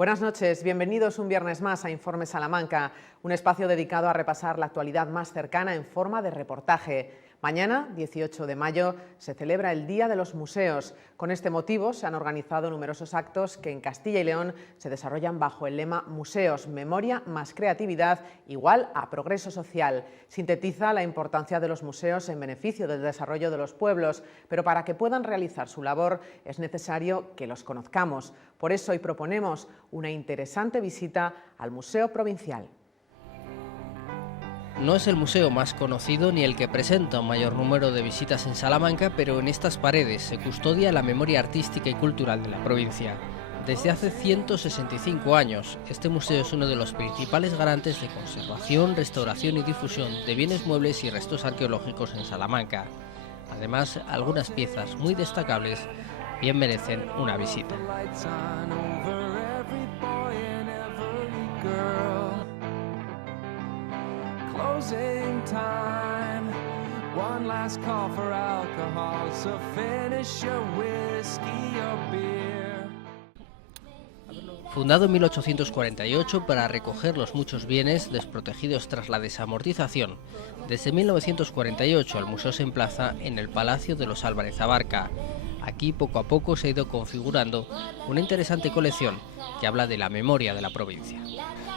Buenas noches, bienvenidos un viernes más a Informe Salamanca, un espacio dedicado a repasar la actualidad más cercana en forma de reportaje. Mañana, 18 de mayo, se celebra el Día de los Museos. Con este motivo se han organizado numerosos actos que en Castilla y León se desarrollan bajo el lema Museos, memoria más creatividad igual a progreso social. Sintetiza la importancia de los museos en beneficio del desarrollo de los pueblos, pero para que puedan realizar su labor es necesario que los conozcamos. Por eso hoy proponemos una interesante visita al Museo Provincial. No es el museo más conocido ni el que presenta un mayor número de visitas en Salamanca, pero en estas paredes se custodia la memoria artística y cultural de la provincia. Desde hace 165 años, este museo es uno de los principales garantes de conservación, restauración y difusión de bienes muebles y restos arqueológicos en Salamanca. Además, algunas piezas muy destacables bien merecen una visita. Fundado en 1848 para recoger los muchos bienes desprotegidos tras la desamortización, desde 1948 el museo se emplaza en el Palacio de los Álvarez Abarca. Aquí poco a poco se ha ido configurando una interesante colección que habla de la memoria de la provincia.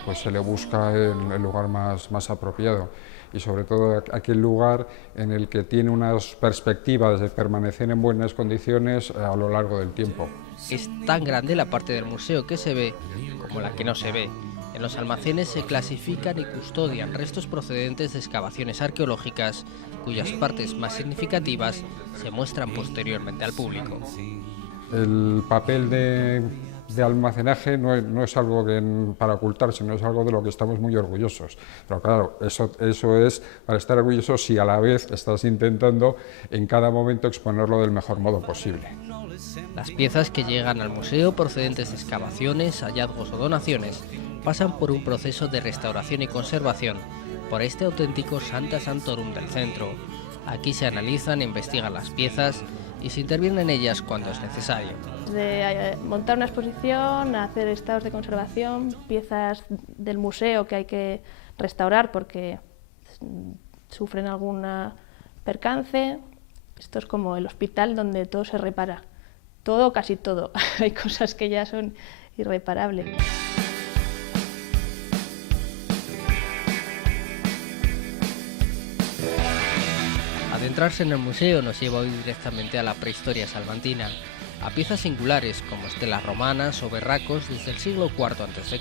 Pues se le busca el lugar más apropiado y sobre todo aquel lugar en el que tiene unas perspectivas de permanecer en buenas condiciones a lo largo del tiempo. Es tan grande la parte del museo que se ve como la que no se ve. En los almacenes se clasifican y custodian restos procedentes de excavaciones arqueológicas, cuyas partes más significativas se muestran posteriormente al público. El papel de almacenaje no es algo para ocultar, sino es algo de lo que estamos muy orgullosos. Pero claro, eso es para estar orgullosos si a la vez estás intentando en cada momento exponerlo del mejor modo posible. Las piezas que llegan al museo procedentes de excavaciones, hallazgos o donaciones pasan por un proceso de restauración y conservación por este auténtico Sancta Sanctorum del centro. Aquí se analizan e investigan las piezas y se interviene en ellas cuando es necesario. De montar una exposición, hacer estados de conservación, piezas del museo que hay que restaurar porque sufren algún percance. Esto es como el hospital donde todo se repara, todo o casi todo. Hay cosas que ya son irreparables. Adentrarse en el museo nos lleva hoy directamente a la prehistoria salmantina, a piezas singulares como estelas romanas o berracos desde el siglo IV a.C.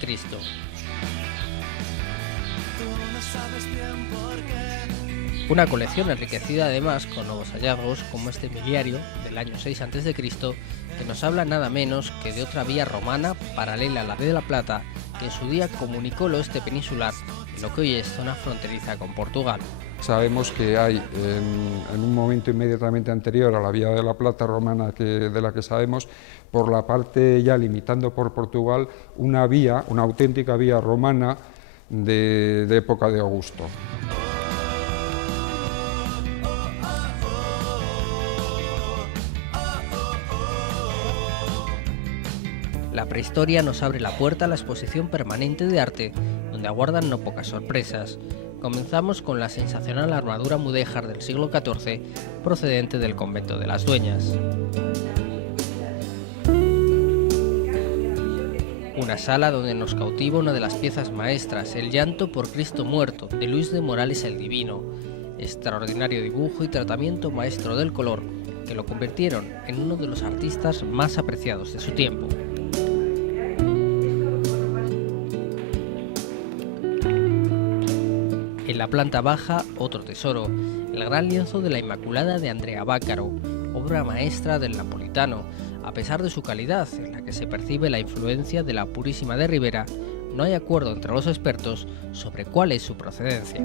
Una colección enriquecida además con nuevos hallazgos como este miliario del año 6 a.C. que nos habla nada menos que de otra vía romana paralela a la de la Plata que en su día comunicó el oeste peninsular en lo que hoy es zona fronteriza con Portugal. Sabemos que hay en un momento inmediatamente anterior a la vía de la Plata romana de la que sabemos, por la parte ya limitando por Portugal, una auténtica vía romana de época de Augusto. La prehistoria nos abre la puerta a la exposición permanente de arte, donde aguardan no pocas sorpresas. Comenzamos con la sensacional armadura mudéjar del siglo XIV, procedente del convento de las Dueñas. Una sala donde nos cautiva una de las piezas maestras, el llanto por Cristo muerto, de Luis de Morales el Divino. Extraordinario dibujo y tratamiento maestro del color, que lo convirtieron en uno de los artistas más apreciados de su tiempo. En la planta baja, otro tesoro, el gran lienzo de la Inmaculada de Andrea Bácaro, obra maestra del napolitano. A pesar de su calidad, en la que se percibe la influencia de la Purísima de Ribera, no hay acuerdo entre los expertos sobre cuál es su procedencia.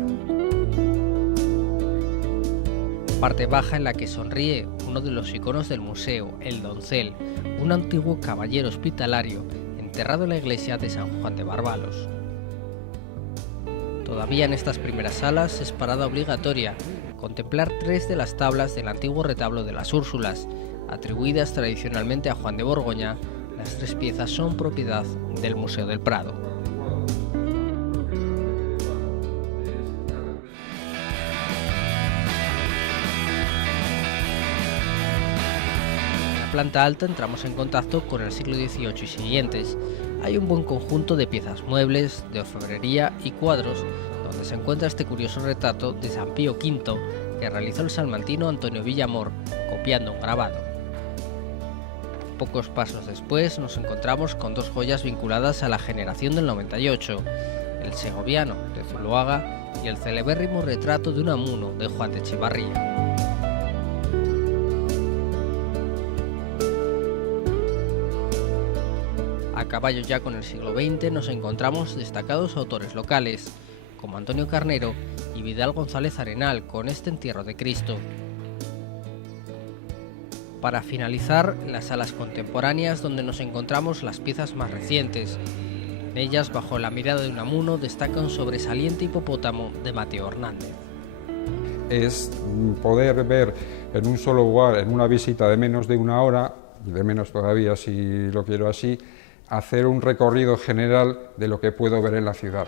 Parte baja en la que sonríe uno de los iconos del museo, el doncel, un antiguo caballero hospitalario enterrado en la iglesia de San Juan de Barbalos. Todavía en estas primeras salas es parada obligatoria contemplar 3 de las tablas del antiguo retablo de las Úrsulas, atribuidas tradicionalmente a Juan de Borgoña, Las 3 piezas son propiedad del Museo del Prado. En la planta alta entramos en contacto con el siglo XVIII y siguientes. Hay un buen conjunto de piezas muebles, de orfebrería y cuadros, donde se encuentra este curioso retrato de San Pío V que realizó el salmantino Antonio Villamor, copiando un grabado. Pocos pasos después nos encontramos con 2 joyas vinculadas a la generación del 98, el segoviano de Zuloaga y el celebérrimo retrato de Unamuno de Juan de Echevarría. A caballo ya con el siglo XX nos encontramos destacados autores locales, como Antonio Carnero y Vidal González Arenal con este Entierro de Cristo. Para finalizar, las salas contemporáneas donde nos encontramos las piezas más recientes. En ellas, bajo la mirada de Unamuno, destaca un sobresaliente hipopótamo de Mateo Hernández. Es poder ver en un solo lugar, en una visita de menos de 1 hora, y de menos todavía si lo quiero así, hacer un recorrido general de lo que puedo ver en la ciudad.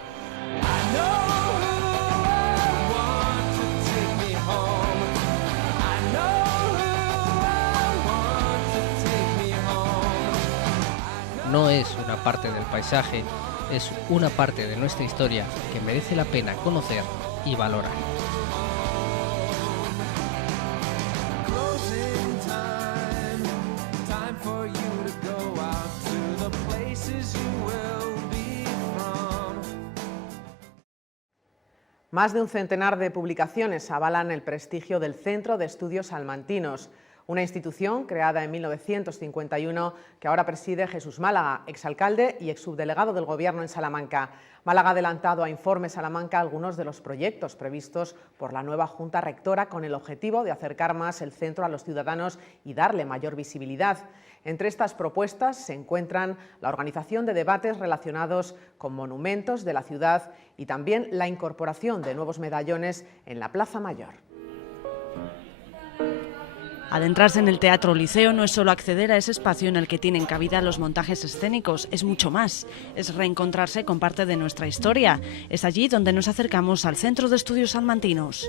No es una parte del paisaje, es una parte de nuestra historia que merece la pena conocer y valorar. Más de un centenar de publicaciones avalan el prestigio del Centro de Estudios Salmantinos, una institución creada en 1951 que ahora preside Jesús Málaga, exalcalde y exsubdelegado del Gobierno en Salamanca. Málaga ha adelantado a Informe Salamanca algunos de los proyectos previstos por la nueva Junta Rectora con el objetivo de acercar más el centro a los ciudadanos y darle mayor visibilidad. Entre estas propuestas se encuentran la organización de debates relacionados con monumentos de la ciudad y también la incorporación de nuevos medallones en la Plaza Mayor. Adentrarse en el Teatro Liceo no es solo acceder a ese espacio en el que tienen cabida los montajes escénicos, es mucho más. Es reencontrarse con parte de nuestra historia. Es allí donde nos acercamos al Centro de Estudios Salmantinos.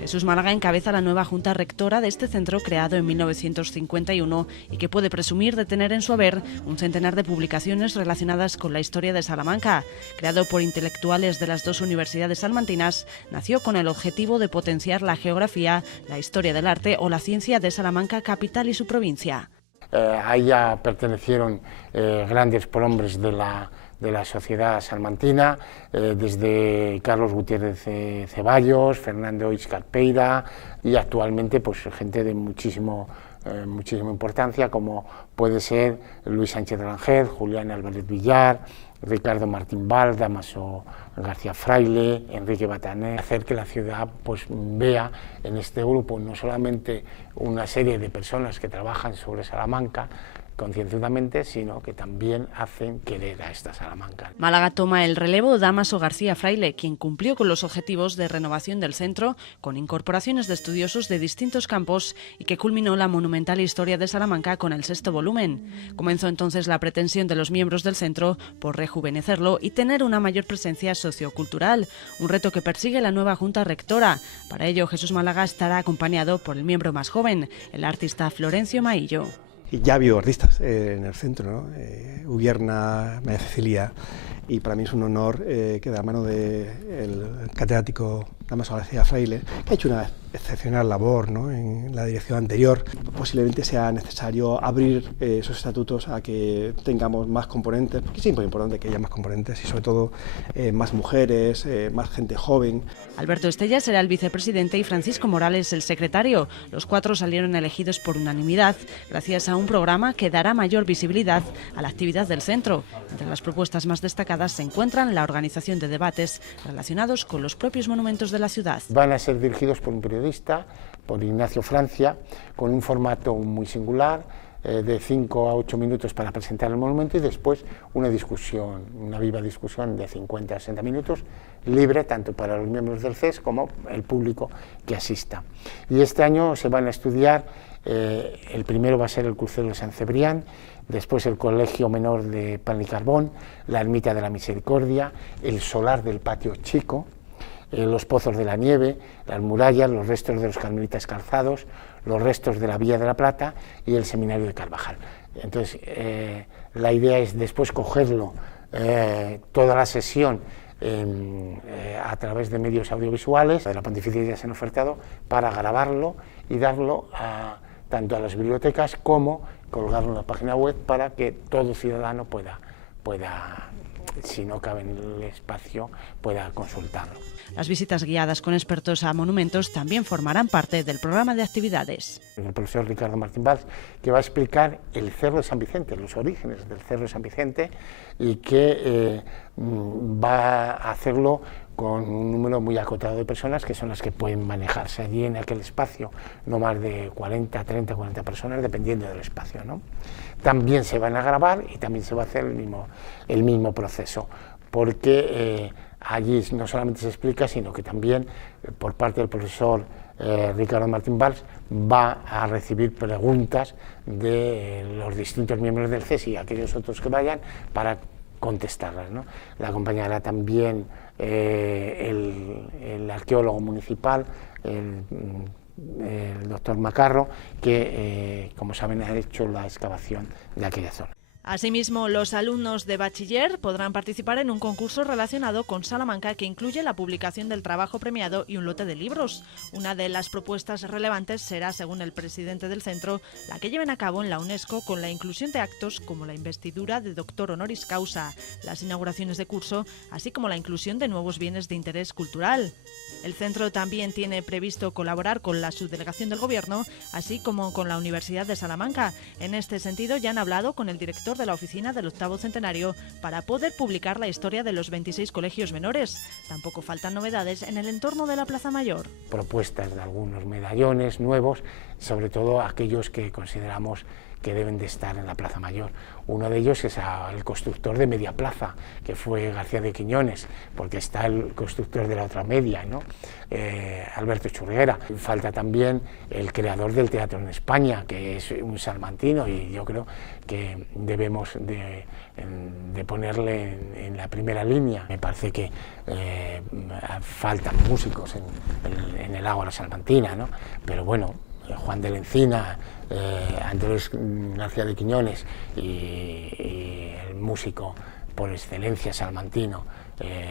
Jesús Málaga encabeza la nueva Junta Rectora de este centro creado en 1951 y que puede presumir de tener en su haber un centenar de publicaciones relacionadas con la historia de Salamanca. Creado por intelectuales de las 2 universidades salmantinas, nació con el objetivo de potenciar la geografía, la historia del arte o la ciencia de Salamanca, capital y su provincia. A ella pertenecieron grandes prohombres de la sociedad salmantina, desde Carlos Gutiérrez Ceballos, Fernando Iscarpeira y actualmente pues gente de muchísima importancia, como puede ser Luis Sánchez Rangel, Julián Álvarez Villar, Ricardo Martín Val, Damaso García Fraile, Enrique Batané, hacer que la ciudad pues vea en este grupo no solamente una serie de personas que trabajan sobre Salamanca concienzudamente, sino que también hacen querer a esta Salamanca. Málaga toma el relevo Damaso García Fraile, quien cumplió con los objetivos de renovación del centro, con incorporaciones de estudiosos de distintos campos y que culminó la monumental historia de Salamanca con el 6º volumen. Comenzó entonces la pretensión de los miembros del centro por rejuvenecerlo y tener una mayor presencia sociocultural, un reto que persigue la nueva Junta Rectora. Para ello, Jesús Málaga estará acompañado por el miembro más joven, el artista Florencio Maillo. Y ya ha habido artistas en el centro, ¿no? Ubierna, María Cecilia, y para mí es un honor que de la mano del catedrático Damaso García Fraile, que ha hecho una excepcional labor, ¿no?, en la dirección anterior, posiblemente sea necesario abrir esos estatutos a que tengamos más componentes, porque es muy importante que haya más componentes y sobre todo más mujeres, más gente joven. Alberto Estella será el vicepresidente y Francisco Morales el secretario. Los 4 salieron elegidos por unanimidad gracias a un programa que dará mayor visibilidad a la actividad del centro. Entre las propuestas más destacadas se encuentran la organización de debates relacionados con los propios monumentos de la ciudad. Van a ser dirigidos por un periodista, por Ignacio Francia, con un formato muy singular, de 5 a 8 minutos para presentar el monumento y después una discusión, una viva discusión de 50 a 60 minutos, libre tanto para los miembros del CES como el público que asista. Y este año se van a estudiar El primero va a ser el crucero de San Cebrián, después el Colegio Menor de Pan y Carbón, la Ermita de la Misericordia, el solar del Patio Chico, los Pozos de la Nieve, las murallas, los restos de los carmelitas calzados, los restos de la Villa de la Plata y el Seminario de Carvajal. Entonces, la idea es después cogerlo, toda la sesión, a través de medios audiovisuales de la Pontificia Iglesia se han ofertado para grabarlo y darlo tanto a las bibliotecas como colgarlo en la página web para que todo ciudadano pueda, si no cabe en el espacio, pueda consultarlo. Las visitas guiadas con expertos a monumentos también formarán parte del programa de actividades. El profesor Ricardo Martín Valls, que va a explicar el Cerro de San Vicente, los orígenes del Cerro de San Vicente, y que va a hacerlo con un número muy acotado de personas, que son las que pueden manejarse allí en aquel espacio, no más de 40 personas, dependiendo del espacio, ¿no? También se van a grabar y también se va a hacer el mismo proceso, porque allí no solamente se explica, sino que también por parte del profesor Ricardo Martín Valls va a recibir preguntas de los distintos miembros del CESI y aquellos otros que vayan para contestarlas, ¿no? La acompañará también el arqueólogo municipal, el doctor Macarro, que, como saben, ha hecho la excavación de aquella zona. Asimismo, los alumnos de bachiller podrán participar en un concurso relacionado con Salamanca que incluye la publicación del trabajo premiado y un lote de libros. Una de las propuestas relevantes será, según el presidente del centro, la que lleven a cabo en la UNESCO con la inclusión de actos como la investidura de doctor honoris causa, las inauguraciones de curso, así como la inclusión de nuevos bienes de interés cultural. El centro también tiene previsto colaborar con la subdelegación del Gobierno, así como con la Universidad de Salamanca. En este sentido, ya han hablado con el director de la oficina del 8º centenario para poder publicar la historia de los 26 colegios menores. Tampoco faltan novedades en el entorno de la Plaza Mayor. Propuestas de algunos medallones nuevos, sobre todo aquellos que consideramos que deben de estar en la Plaza Mayor. Uno de ellos es el constructor de Media Plaza, que fue García de Quiñones, porque está el constructor de la otra media, ¿no? Alberto Churriera. Falta también el creador del teatro en España, que es un salmantino, y yo creo que debemos de ponerle en la primera línea. Me parece que faltan músicos en el Ágora Salmantina, ¿no? Pero bueno, Juan de la Encina, Andrés García de Quiñones y el músico por excelencia salmantino,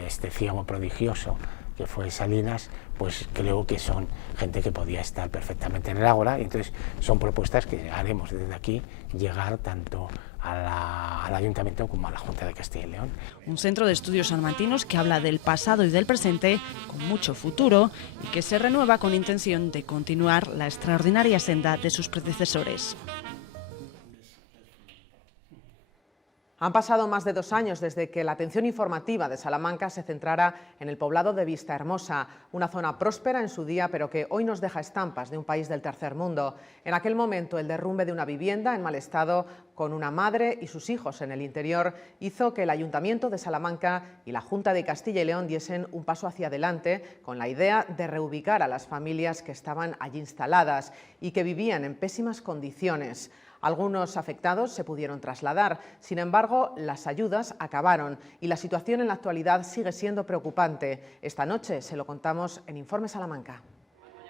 este ciego prodigioso que fue Salinas, pues creo que son gente que podía estar perfectamente en el Ágora, y entonces son propuestas que haremos desde aquí llegar tanto al Ayuntamiento como a la Junta de Castilla y León. Un centro de estudios salmantinos que habla del pasado y del presente con mucho futuro y que se renueva con intención de continuar la extraordinaria senda de sus predecesores. Han pasado más de 2 años desde que la atención informativa de Salamanca se centrara en el poblado de Vistahermosa, una zona próspera en su día, pero que hoy nos deja estampas de un país del tercer mundo. En aquel momento, el derrumbe de una vivienda en mal estado, con una madre y sus hijos en el interior, hizo que el Ayuntamiento de Salamanca y la Junta de Castilla y León diesen un paso hacia adelante con la idea de reubicar a las familias que estaban allí instaladas y que vivían en pésimas condiciones. Algunos afectados se pudieron trasladar, sin embargo, las ayudas acabaron y la situación en la actualidad sigue siendo preocupante. Esta noche se lo contamos en Informe Salamanca.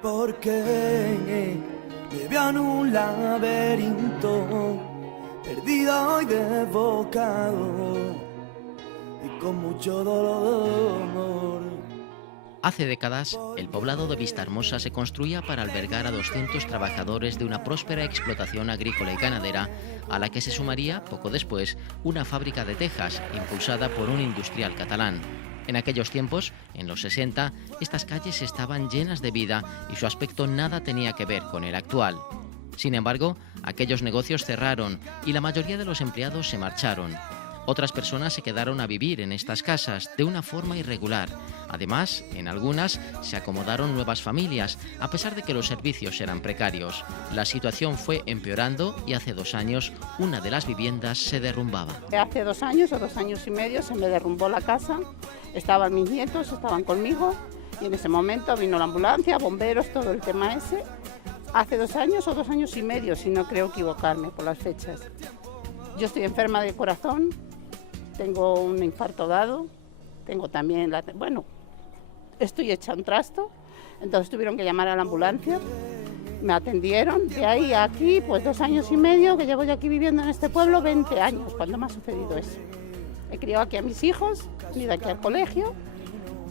Porque me veo en un laberinto, perdido y desbocado, y con mucho dolor. Hace décadas, el poblado de Vistahermosa se construía para albergar a 200 trabajadores de una próspera explotación agrícola y ganadera, a la que se sumaría, poco después, una fábrica de tejas, impulsada por un industrial catalán. En aquellos tiempos, en los 60, estas calles estaban llenas de vida y su aspecto nada tenía que ver con el actual. Sin embargo, aquellos negocios cerraron y la mayoría de los empleados se marcharon. Otras personas se quedaron a vivir en estas casas de una forma irregular. Además, en algunas se acomodaron nuevas familias, a pesar de que los servicios eran precarios. La situación fue empeorando y hace 2 años una de las viviendas se derrumbaba. Hace 2 años o 2 años y medio se me derrumbó la casa, estaban mis nietos, estaban conmigo y en ese momento vino la ambulancia, bomberos, todo el tema ese. hace 2 años o 2 años y medio, si no creo equivocarme por las fechas. Yo estoy enferma de corazón, tengo un infarto dado, tengo también, estoy hecha un trasto, entonces tuvieron que llamar a la ambulancia, me atendieron, de ahí a aquí, pues 2 años y medio, que llevo yo aquí viviendo en este pueblo, 20 años, cuando me ha sucedido eso. He criado aquí a mis hijos, he ido aquí al colegio.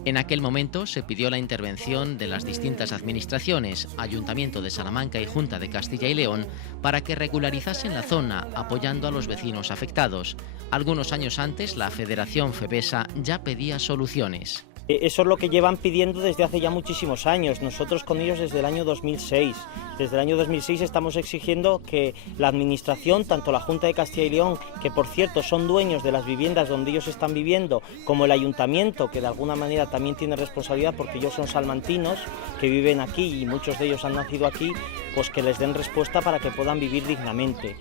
En aquel momento se pidió la intervención de las distintas administraciones, Ayuntamiento de Salamanca y Junta de Castilla y León, para que regularizasen la zona, apoyando a los vecinos afectados. Algunos años antes, la Federación FEBESA ya pedía soluciones. Eso es lo que llevan pidiendo desde hace ya muchísimos años, nosotros con ellos desde el año 2006. Desde el año 2006 estamos exigiendo que la Administración, tanto la Junta de Castilla y León, que por cierto son dueños de las viviendas donde ellos están viviendo, como el Ayuntamiento, que de alguna manera también tiene responsabilidad porque ellos son salmantinos, que viven aquí y muchos de ellos han nacido aquí, pues que les den respuesta para que puedan vivir dignamente.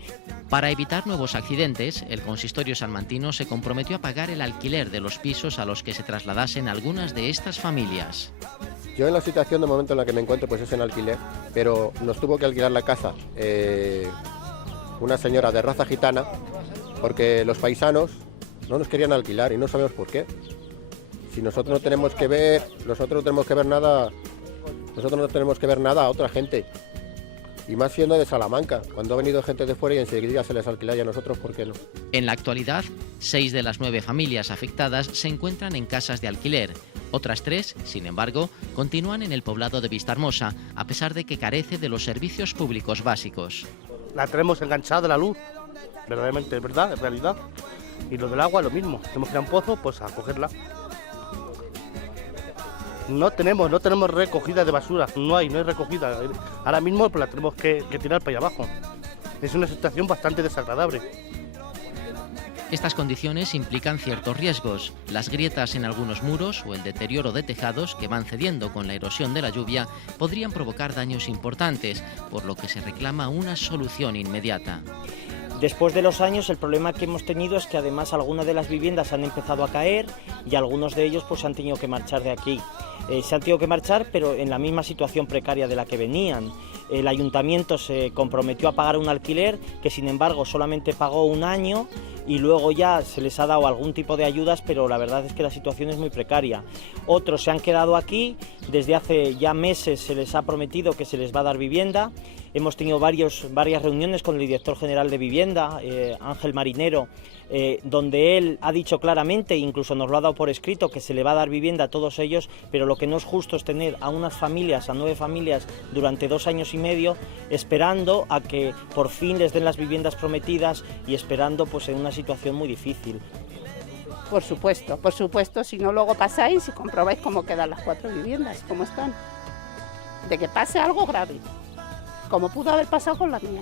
Para evitar nuevos accidentes, el consistorio salmantino se comprometió a pagar el alquiler de los pisos a los que se trasladasen algunas de estas familias. Yo en la situación de momento en la que me encuentro pues es en alquiler, pero nos tuvo que alquilar la casa una señora de raza gitana porque los paisanos no nos querían alquilar y no sabemos por qué. Si nosotros no tenemos que ver nada a otra gente. Y más siendo de Salamanca, cuando ha venido gente de fuera y enseguida se les alquila y a nosotros, ¿por qué no? En la actualidad, 6 de las 9 familias afectadas se encuentran en casas de alquiler. Otras 3, sin embargo, continúan en el poblado de Vistahermosa, a pesar de que carece de los servicios públicos básicos. La tenemos enganchada de la luz, verdaderamente, es verdad, es realidad. Y lo del agua, lo mismo, tenemos que ir a un pozo, pues a cogerla. No tenemos recogida de basura, no hay recogida. Ahora mismo pues la tenemos que tirar para allá abajo. Es una situación bastante desagradable. Estas condiciones implican ciertos riesgos. Las grietas en algunos muros o el deterioro de tejados que van cediendo con la erosión de la lluvia podrían provocar daños importantes, por lo que se reclama una solución inmediata. Después de los años, el problema que hemos tenido es que además algunas de las viviendas han empezado a caer y algunos de ellos pues se han tenido que marchar de aquí. Se han tenido que marchar, pero en la misma situación precaria de la que venían. El ayuntamiento se comprometió a pagar un alquiler que, sin embargo, solamente pagó 1 año y luego ya se les ha dado algún tipo de ayudas, pero la verdad es que la situación es muy precaria. Otros se han quedado aquí, desde hace ya meses se les ha prometido que se les va a dar vivienda. Hemos tenido varias reuniones con el director general de vivienda, Ángel Marinero, donde él ha dicho claramente, incluso nos lo ha dado por escrito, que se le va a dar vivienda a todos ellos, pero lo que no es justo es tener a unas familias, a 9 familias, durante 2 años y medio, esperando a que por fin les den las viviendas prometidas y esperando pues en una situación muy difícil. Por supuesto, si no luego pasáis y comprobáis cómo quedan las 4 viviendas, cómo están. De que pase algo grave, como pudo haber pasado con la mía.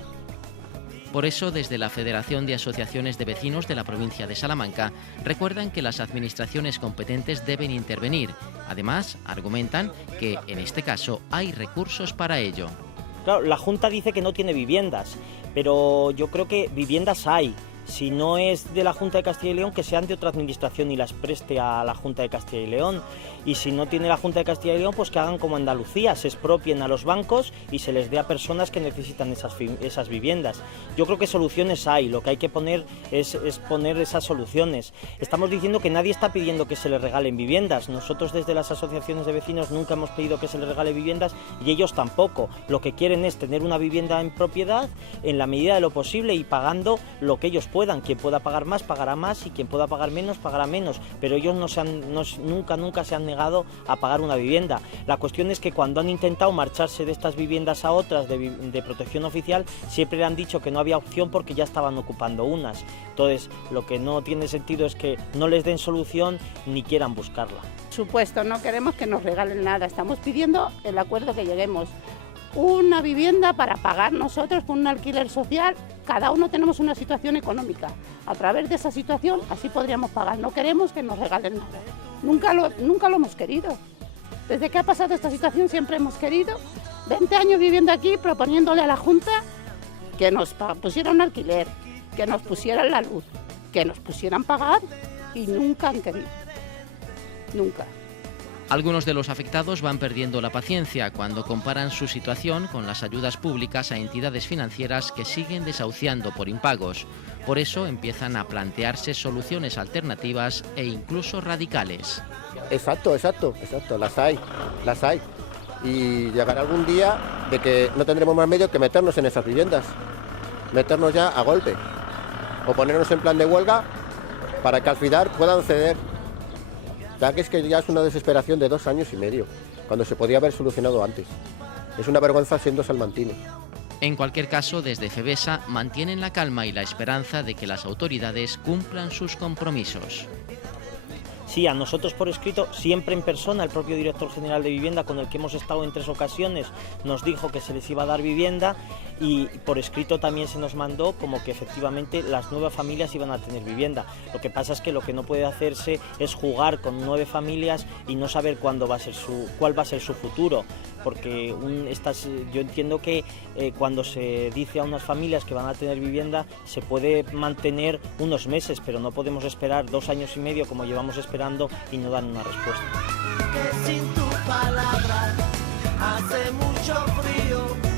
Por eso, desde la Federación de Asociaciones de Vecinos de la provincia de Salamanca, recuerdan que las administraciones competentes deben intervenir. Además, argumentan que, en este caso, hay recursos para ello. Claro, la Junta dice que no tiene viviendas, pero yo creo que viviendas hay. Si no es de la Junta de Castilla y León, que sean de otra administración y las preste a la Junta de Castilla y León. Y si no tiene la Junta de Castilla y León, pues que hagan como Andalucía, se expropien a los bancos y se les dé a personas que necesitan esas viviendas. Yo creo que soluciones hay, lo que hay que poner es poner esas soluciones. Estamos diciendo que nadie está pidiendo que se les regalen viviendas. Nosotros desde las asociaciones de vecinos nunca hemos pedido que se les regale viviendas y ellos tampoco. Lo que quieren es tener una vivienda en propiedad en la medida de lo posible y pagando lo que ellos puedan. Quien pueda pagar más pagará más y quien pueda pagar menos pagará menos, pero ellos nunca se han negado a pagar una vivienda. La cuestión es que cuando han intentado marcharse de estas viviendas a otras de protección oficial, siempre le han dicho que no había opción porque ya estaban ocupando unas. Entonces, lo que no tiene sentido es que no les den solución ni quieran buscarla. Por supuesto, no queremos que nos regalen nada, estamos pidiendo el acuerdo que lleguemos. Una vivienda para pagar nosotros con un alquiler social, cada uno tenemos una situación económica. A través de esa situación así podríamos pagar, no queremos que nos regalen nada. Nunca lo hemos querido. Desde que ha pasado esta situación siempre hemos querido, 20 años viviendo aquí, proponiéndole a la Junta que nos pusieran un alquiler, que nos pusieran la luz, que nos pusieran pagar y nunca han querido. Nunca. Algunos de los afectados van perdiendo la paciencia cuando comparan su situación con las ayudas públicas a entidades financieras que siguen desahuciando por impagos. Por eso empiezan a plantearse soluciones alternativas e incluso radicales. Exacto, las hay. Y llegará algún día de que no tendremos más medio que meternos en esas viviendas, meternos ya a golpe, o ponernos en plan de huelga para que al final puedan ceder. Ya que es que ya es una desesperación de 2 años y medio, cuando se podía haber solucionado antes. Es una vergüenza siendo salmantinos. En cualquier caso, desde FEBESA mantienen la calma y la esperanza de que las autoridades cumplan sus compromisos. Sí, a nosotros por escrito, siempre en persona, el propio director general de vivienda, con el que hemos estado en 3 ocasiones, nos dijo que se les iba a dar vivienda, y por escrito también se nos mandó como que efectivamente las 9 familias iban a tener vivienda. Lo que pasa es que lo que no puede hacerse es jugar con 9 familias y no saber cuál va a ser su futuro, porque yo entiendo que cuando se dice a unas familias que van a tener vivienda se puede mantener unos meses, pero no podemos esperar 2 años y medio como llevamos esperando y no dan una respuesta. Que sin tu palabra hace mucho frío.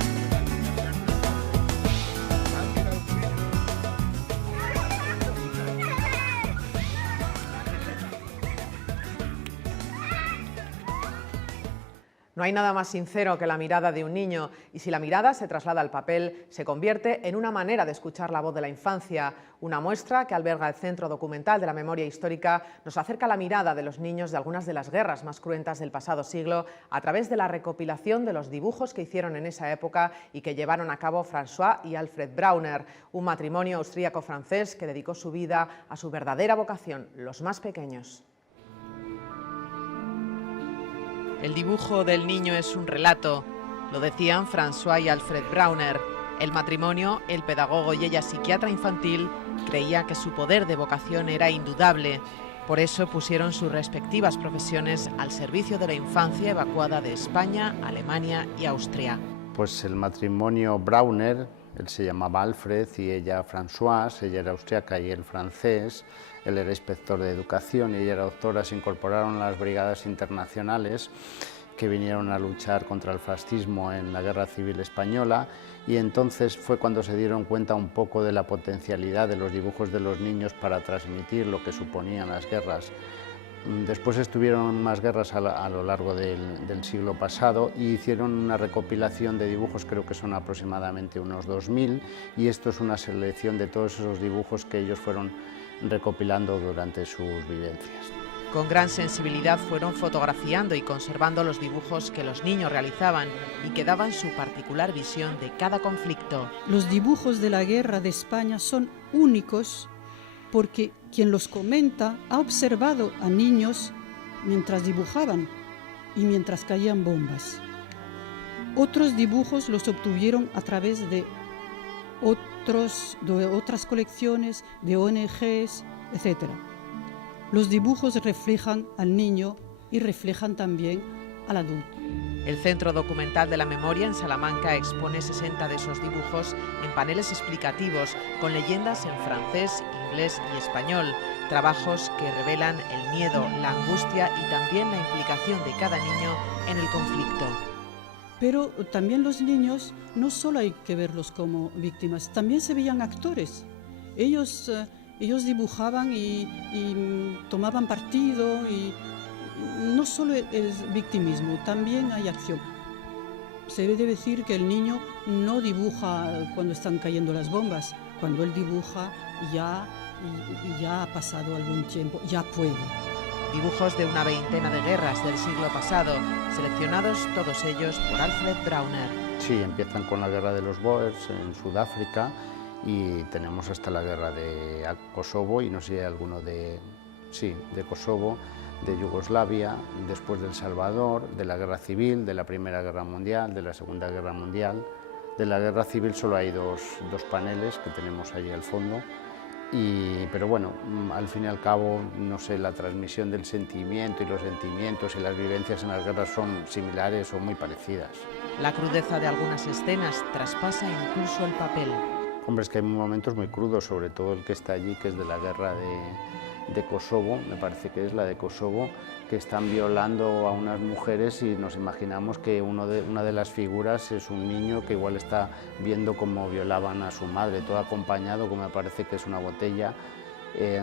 No hay nada más sincero que la mirada de un niño, y si la mirada se traslada al papel, se convierte en una manera de escuchar la voz de la infancia. Una muestra que alberga el Centro Documental de la Memoria Histórica nos acerca la mirada de los niños de algunas de las guerras más cruentas del pasado siglo a través de la recopilación de los dibujos que hicieron en esa época y que llevaron a cabo François y Alfred Brauner, un matrimonio austríaco-francés que dedicó su vida a su verdadera vocación, los más pequeños. El dibujo del niño es un relato, lo decían François y Alfred Brauner. El matrimonio, el pedagogo y ella psiquiatra infantil, creía que su poder de vocación era indudable. Por eso pusieron sus respectivas profesiones al servicio de la infancia evacuada de España, Alemania y Austria. Pues el matrimonio Brauner, él se llamaba Alfred y ella Françoise, ella era austriaca y él francés. Él era inspector de educación y ella era doctora. Se incorporaron a las brigadas internacionales que vinieron a luchar contra el fascismo en la Guerra Civil Española, y entonces fue cuando se dieron cuenta un poco de la potencialidad de los dibujos de los niños para transmitir lo que suponían las guerras. Después estuvieron más guerras a lo largo del siglo pasado y hicieron una recopilación de dibujos, creo que son aproximadamente unos 2000, y esto es una selección de todos esos dibujos que ellos fueron recopilando durante sus vivencias. Con gran sensibilidad fueron fotografiando y conservando los dibujos que los niños realizaban y que daban su particular visión de cada conflicto. Los dibujos de la guerra de España son únicos porque quien los comenta ha observado a niños mientras dibujaban y mientras caían bombas. Otros dibujos los obtuvieron a través de otras colecciones, de ONGs, etc. Los dibujos reflejan al niño y reflejan también al adulto. El Centro Documental de la Memoria en Salamanca expone 60 de esos dibujos en paneles explicativos con leyendas en francés, inglés y español, trabajos que revelan el miedo, la angustia y también la implicación de cada niño en el conflicto. Pero también los niños no solo hay que verlos como víctimas, también se veían actores. Ellos dibujaban y tomaban partido, y no solo es victimismo, también hay acción. Se debe decir que el niño no dibuja cuando están cayendo las bombas, cuando él dibuja ya ha pasado algún tiempo, ya puede. Dibujos de una veintena de guerras del siglo pasado, seleccionados todos ellos por Alfred Brauner. Sí, empiezan con la guerra de los Boers en Sudáfrica y tenemos hasta la guerra de Kosovo, y no sé si hay alguno de Kosovo, de Yugoslavia, después del Salvador, de la Guerra Civil, de la Primera Guerra Mundial, de la Segunda Guerra Mundial. De la Guerra Civil solo hay dos paneles que tenemos allí al fondo. Pero bueno, al fin y al cabo, no sé, la transmisión del sentimiento y los sentimientos y las vivencias en las guerras son similares o muy parecidas. La crudeza de algunas escenas traspasa incluso el papel. Hombre, es que hay momentos muy crudos, sobre todo el que está allí, que es de la guerra de Kosovo, me parece que es la de Kosovo, que están violando a unas mujeres y nos imaginamos que una de las figuras es un niño que igual está viendo cómo violaban a su madre, todo acompañado, como me parece que es una botella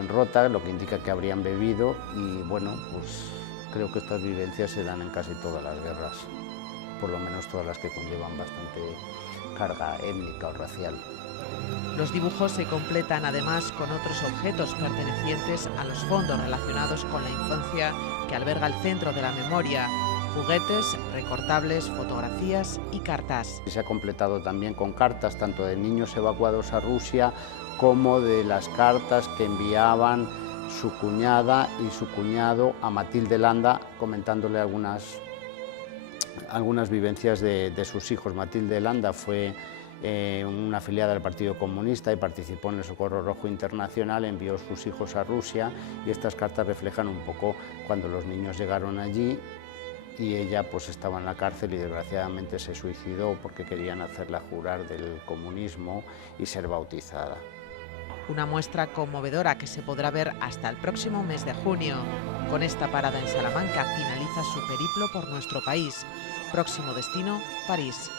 rota, lo que indica que habrían bebido, y bueno, pues creo que estas vivencias se dan en casi todas las guerras, por lo menos todas las que conllevan bastante carga étnica o racial. Los dibujos se completan además con otros objetos pertenecientes a los fondos relacionados con la infancia que alberga el Centro de la Memoria: juguetes, recortables, fotografías y cartas. Se ha completado también con cartas tanto de niños evacuados a Rusia como de las cartas que enviaban su cuñada y su cuñado a Matilde Landa, comentándole algunas vivencias de sus hijos. Matilde Landa fue una afiliada del Partido Comunista y participó en el Socorro Rojo Internacional, envió sus hijos a Rusia, y estas cartas reflejan un poco cuando los niños llegaron allí y ella pues estaba en la cárcel y desgraciadamente se suicidó porque querían hacerla jurar del comunismo y ser bautizada. Una muestra conmovedora que se podrá ver hasta el próximo mes de junio. Con esta parada en Salamanca finaliza su periplo por nuestro país. Próximo destino, París.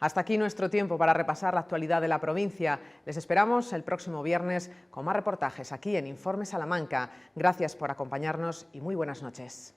Hasta aquí nuestro tiempo para repasar la actualidad de la provincia. Les esperamos el próximo viernes con más reportajes aquí en Informe Salamanca. Gracias por acompañarnos y muy buenas noches.